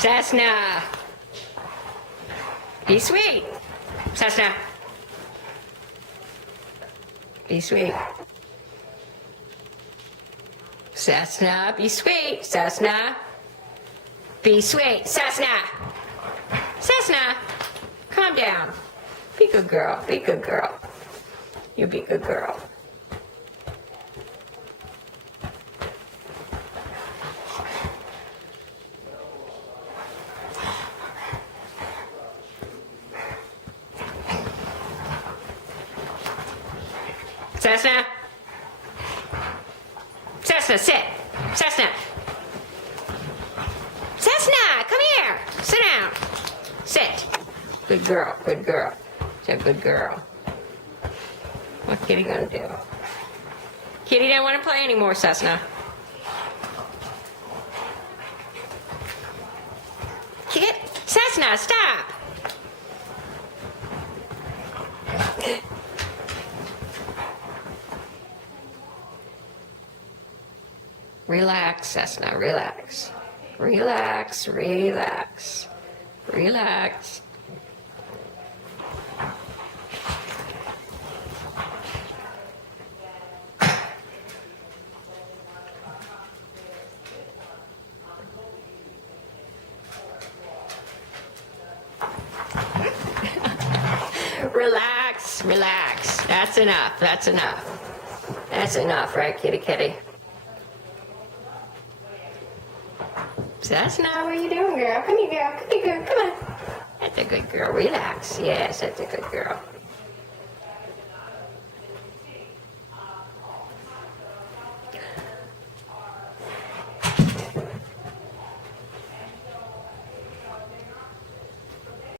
Cessna. Be sweet. Cessna. Be sweet. Cessna, be sweet. Cessna. Be sweet. Cessna. Cessna. Calm down. Be good girl. Be good girl. You be good girl. Cessna. Cessna, sit. Cessna. Cessna, come here. Sit down. Sit. Good girl, good girl. She's a good girl. What's Kitty gonna do? Kitty doesn't want to play anymore, Cessna. Kit, Cessna, stop. Relax, Cessna, relax. Relax, relax. Relax. Relax, relax. That's enough, that's enough. That's enough, right, kitty kitty? Cessna, what are you doing, girl? Come here, girl. Come here, girl. Come on. That's a good girl. Relax. Yes, that's a good girl.